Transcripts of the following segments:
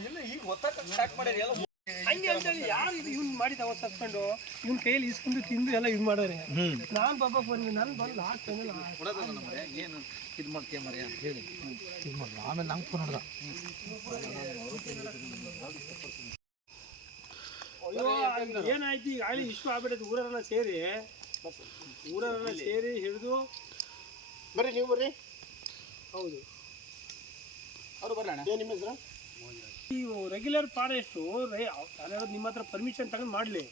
ಇಲ್ಲ ಈಗ ಸ್ಟಾರ್ಟ್ ಎಲ್ಲ ಹಂಗೆ ಅಂತೇಳಿ ಯಾರು ಇದು ಇವ್ನು ಮಾಡಿದ ಅವತ್ತು ತಪ್ಕೊಂಡು ಇವ್ನ ಕೈಯಲ್ಲಿ ಇಸ್ಕೊಂಡು ತಿಂದು ಎಲ್ಲ ಇದು ಮಾಡೋರೆ ನಾನು ಪಾಪ ಬಂದು ನಾನು ಬಂದು ಏನು ಇದು ಮಾಡ್ತೀಯ ಮರ್ಯ ಅಂತ ಹೇಳಿ. ಆಮೇಲೆ ನಂಗೆ ಫೋನ್ ಏನಾಯ್ತು ಈಗ ಇಷ್ಟು ಆಗ್ಬಿಟ್ಟೈತೆ ಊರರೆಲ್ಲ ಸೇರಿ ಊರನ್ನ ಸೇರಿ ಹಿಡಿದು. ಬರ್ರಿ ನೀವು ಬರ್ರಿ. ಹೌದು. ಅವ್ರು ಬರ್ರಿ ಅಣ್ಣ. ಏನ್ ನಿಮ್ಮ ಹೆಸರು? ಈ ರೆಗ್ಯುಲರ್ ಫಾರೆಸ್ಟು ನಿಮ್ಮ ಹತ್ರ ಪರ್ಮಿಷನ್ ತಗೊಂಡು ಮಾಡಲಿ.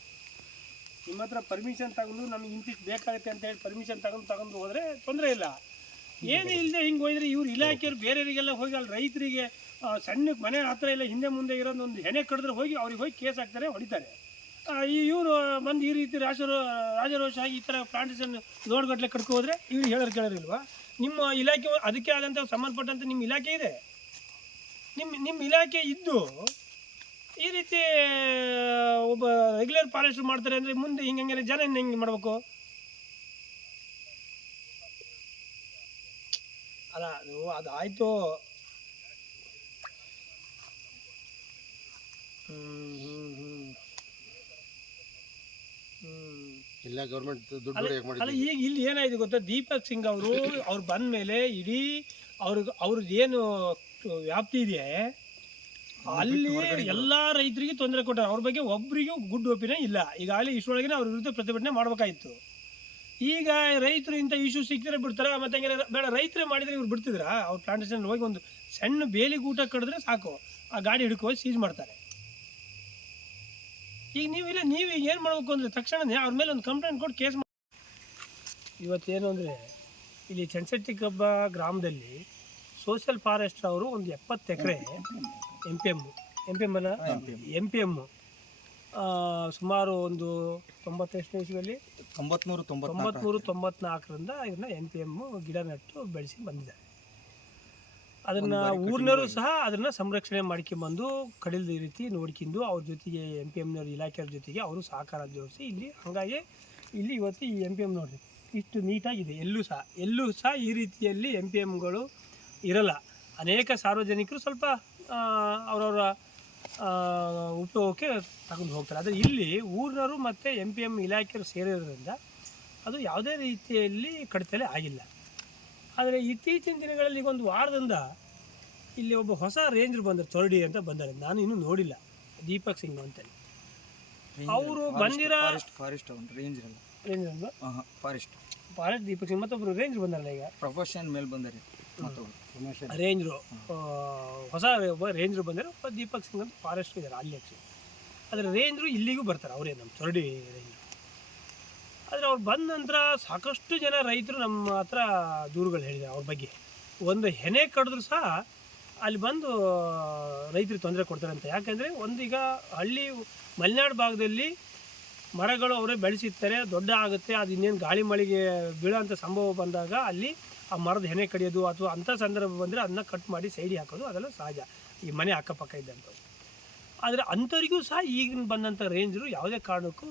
ನಿಮ್ಮ ಹತ್ರ ಪರ್ಮಿಷನ್ ತಗೊಂಡು ನಮಗೆ ಇಂತಿಷ್ಟು ಬೇಕಾಗುತ್ತೆ ಅಂತ ಹೇಳಿ ಪರ್ಮಿಷನ್ ತಗೊಂಡು ತಗೊಂಡು ಹೋದರೆ ತೊಂದರೆ ಇಲ್ಲ. ಏನು ಇಲ್ಲದೆ ಹಿಂಗೆ ಹೋದರೆ ಇವ್ರು ಇಲಾಖೆಯವ್ರು ಬೇರೆಯವರಿಗೆಲ್ಲ ಹೋಗಿ ಅಲ್ಲಿ ರೈತರಿಗೆ ಸಣ್ಣಕ್ಕೆ ಸಣ್ಣ ಮನೆ ಹತ್ರ ಇಲ್ಲ ಹಿಂದೆ ಮುಂದೆ ಇರೋದು ಒಂದು ಹೆಣೆ ಕಡಿದ್ರೆ ಹೋಗಿ ಅವ್ರಿಗೆ ಹೋಗಿ ಕೇಸ್ ಹಾಕ್ತಾರೆ ಹೊಡಿತಾರೆ. ಈ ಇವರು ಬಂದು ಈ ರೀತಿ ರಾಜರು ರಾಜರೋಷ ಆಗಿ ಈ ಥರ ಪ್ಲಾಂಟೇಷನ್ ಲೋಡ್ಗಟ್ಟಲೆ ಕಟ್ಕೋದ್ರೆ ಇವ್ರು ಹೇಳೋರು ಕೇಳೋರಿಲ್ವಾ? ನಿಮ್ಮ ಇಲಾಖೆ ಅದಕ್ಕೆ ಆದಂಥ ಸಂಬಂಧಪಟ್ಟಂತೆ ನಿಮ್ಮ ಇಲಾಖೆ ಇದೆ. ನಿಮ್ಮ ನಿಮ್ಮ ಇಲಾಖೆ ಇದ್ದು ಈ ರೀತಿ ಒಬ್ಬ ರೆಗ್ಯುಲರ್ ಫಾರೆಸ್ಟ್ ಮಾಡ್ತಾರೆ ಅಂದರೆ ಮುಂದೆ ಹಿಂಗೆ ಹಂಗೆ ಜನ ಹೆಂಗೆ ಮಾಡಬೇಕು? ಅಲ್ಲ ಅದು ಅದು ಆಯಿತು. ಇಲ್ಲ ಗೌರ್ಮೆಂಟ್ ದುಡ್ಡು ಅಲ್ಲ ಈಗ ಇಲ್ಲಿ ಏನಾಯ್ತು ಗೊತ್ತಾ? ದೀಪಕ್ ಸಿಂಗ್ ಅವರು ಅವ್ರು ಬಂದ ಮೇಲೆ ಇಡೀ ಅವ್ರಿಗೆ ಅವ್ರದ್ದು ಏನು ವ್ಯಾಪ್ತಿ ಇದೆ. ಅಲ್ಲಿ ಎಲ್ಲ ರೈತರಿಗೆ ತೊಂದರೆ ಕೊಟ್ಟಾರೆ. ಅವ್ರ ಬಗ್ಗೆ ಒಬ್ಬರಿಗೂ ಗುಡ್ ಒಪಿನಿಯನ್ ಇಲ್ಲ. ಈಗ ಅಲ್ಲಿ ಇಷ್ಟೊಳಗೆ ಅವ್ರ ವಿರುದ್ಧ ಪ್ರತಿಭಟನೆ ಮಾಡಬೇಕಾಯಿತು. ಈಗ ರೈತರು ಇಂಥ ಇಶ್ಯೂ ಸಿಕ್ಕಿದ್ರೆ ಬಿಡ್ತಾರೆ? ಮತ್ತೆ ಹಂಗೆ ಬೇಡ ರೈತರೇ ಮಾಡಿದ್ರೆ ಇವ್ರು ಬಿಡ್ತಿದ್ರ? ಅವ್ರ ಪ್ಲಾಂಟೇಶನ್ ಹೋಗಿ ಒಂದು ಸಣ್ಣ ಬೇಲಿ ಊಟ ಕಡಿದ್ರೆ ಸಾಕು. ಆ ಗಾಡಿ ಹಿಡ್ಕೋ ಸೀಜ್ ಮಾಡ್ತಾರೆ. ಈಗ ನೀವಿಲ್ಲ ನೀವು ಈಗ ಏನು ಮಾಡಬೇಕು ಅಂದರೆ ತಕ್ಷಣನೇ ಅವ್ರ ಮೇಲೆ ಒಂದು ಕಂಪ್ಲೇಂಟ್ ಕೊಟ್ಟು ಕೇಸ್ ಇವತ್ತೇನು ಅಂದರೆ ಇಲ್ಲಿ ಚನ್ಸಟ್ಟಿ ಕಬ್ಬ ಗ್ರಾಮದಲ್ಲಿ ಸೋಷಿಯಲ್ ಫಾರೆಸ್ಟ್ ಅವರು ಒಂದು ಎಪ್ಪತ್ತು acre M P M M P M ಅಲ್ಲ? ಎಂ ಪಿ ಎಂ ಸುಮಾರು ಒಂದು ತೊಂಬತ್ತೆಷ್ಟನೇ ಇಸ್ವಿಯಲ್ಲಿ ತೊಂಬತ್ಮೂರು ತೊಂಬತ್ಮೂರು ತೊಂಬತ್ನಾಲ್ಕರಿಂದ ಇದನ್ನ ಎಂ ಪಿ ಎಂ ಗಿಡ ನೆಟ್ಟು ಬೆಳೆಸಿ ಬಂದಿದ್ದಾರೆ ಅದನ್ನ ಊರಿನವರು ಸಹ ಅದನ್ನ ಸಂರಕ್ಷಣೆ ಮಾಡ್ಕೊಂಬಂದು ಕಡಿಲ್ದ ರೀತಿ ನೋಡ್ಕೊಂಡು ಅವ್ರ ಜೊತೆಗೆ ಎಂ ಪಿ ಎಮ್ನವ್ರ ಇಲಾಖೆಯವ್ರ ಜೊತೆಗೆ ಅವರು ಸಹಕಾರ ಜೋಡಿಸಿ ಇಲ್ಲಿ ಹಾಗಾಗಿ ಇಲ್ಲಿ ಇವತ್ತು ಈ ಎಂ ಪಿ ಎಂ ನೋಡ್ರಿ ಇಷ್ಟು ನೀಟಾಗಿದೆ. ಎಲ್ಲೂ ಸಹ ಎಲ್ಲೂ ಸಹ ಈ ರೀತಿಯಲ್ಲಿ ಎಂ ಪಿ ಎಮ್ಗಳು ಇರಲ್ಲ. ಅನೇಕ ಸಾರ್ವಜನಿಕರು ಸ್ವಲ್ಪ ಅವರವರ ಉಪಯೋಗಕ್ಕೆ ತಗೊಂಡು ಹೋಗ್ತಾರೆ. ಆದರೆ ಇಲ್ಲಿ ಊರಿನವರು ಮತ್ತು ಎಂ ಪಿ ಎಂ ಇಲಾಖೆಯವರು ಸೇರಿರೋದ್ರಿಂದ ಅದು ಯಾವುದೇ ರೀತಿಯಲ್ಲಿ ಕಡಿತಲೆ ಆಗಿಲ್ಲ. ಆದರೆ ಇತ್ತೀಚಿನ ದಿನಗಳಲ್ಲಿ ಈಗ ಒಂದು ವಾರದಿಂದ ಇಲ್ಲಿ ಒಬ್ಬ ಹೊಸ ರೇಂಜರ್ ಬಂದರು ಚೊರಡಿ ಅಂತ ಬಂದರೆ. ನಾನು ಇನ್ನೂ ನೋಡಿಲ್ಲ. ದೀಪಕ್ ಸಿಂಗ್ ಅಂತೇಳಿ. ಅವರು ಬಂದಿರೋ ಫಾರೆಸ್ಟ್ ಇರಲ್ಲ ranger forest forest Deepak Singh ಮತ್ತೊಬ್ಬರು ರೇಂಜರ್ ಬಂದಾರಲ್ಲ ಈಗ? ಪ್ರೊಫೆಷನ್ ಮೇಲೆ ಬಂದರೆ. ರೇಂಜ್ರು ಹೊಸ ರೇಂಜ್ರು ಬಂದರೆ ದೀಪಕ್ ಸಿಂಗ್ ಅಂತ ಫಾರೆಸ್ಟ್ ಇದ್ದಾರೆ ಅಲ್ಲಿ ಆ್ಯಕ್ಚುಲಿ ಆದರೆ ರೇಂಜ್ರು ಇಲ್ಲಿಗೂ ಬರ್ತಾರೆ ಅವರೇ ನಮ್ಮ ಚೊರಡಿ ರೇಂಜ್ ಆದರೆ ಅವ್ರು ಬಂದ ನಂತರ ಸಾಕಷ್ಟು ಜನ ರೈತರು ನಮ್ಮ ಹತ್ರ ದೂರುಗಳು ಹೇಳಿದ್ದಾರೆ ಅವ್ರ ಬಗ್ಗೆ. ಒಂದು ಹೆನೆ ಕಡಿದ್ರು ಸಹ ಅಲ್ಲಿ ಬಂದು ರೈತರಿಗೆ ತೊಂದರೆ ಕೊಡ್ತಾರೆ ಅಂತ. ಯಾಕೆಂದರೆ ಒಂದೀಗ ಹಳ್ಳಿ ಮಲೆನಾಡು ಭಾಗದಲ್ಲಿ ಮರಗಳು ಅವರೇ ಬೆಳೆಸಿರ್ತಾರೆ ದೊಡ್ಡ ಆಗುತ್ತೆ ಅದು ಇನ್ನೇನು ಗಾಳಿ ಮಳೆಗೆ ಬೀಳೋಂಥ ಸಂಭವ ಬಂದಾಗ ಅಲ್ಲಿ ಆ ಮರದ ಹೆನೆ ಕಡಿಯೋದು ಅಥವಾ ಅಂಥ ಸಂದರ್ಭ ಬಂದರೆ ಅದನ್ನ ಕಟ್ ಮಾಡಿ ಸೈಡಿ ಹಾಕೋದು, ಅದೆಲ್ಲ ಸಹಜ. ಈ ಮನೆ ಅಕ್ಕಪಕ್ಕ ಇದ್ದಂಥವು ಆದರೆ ಅಂಥವರಿಗೂ ಸಹ ಈಗಿನ ಬಂದಂಥ ರೇಂಜರು ಯಾವುದೇ ಕಾರಣಕ್ಕೂ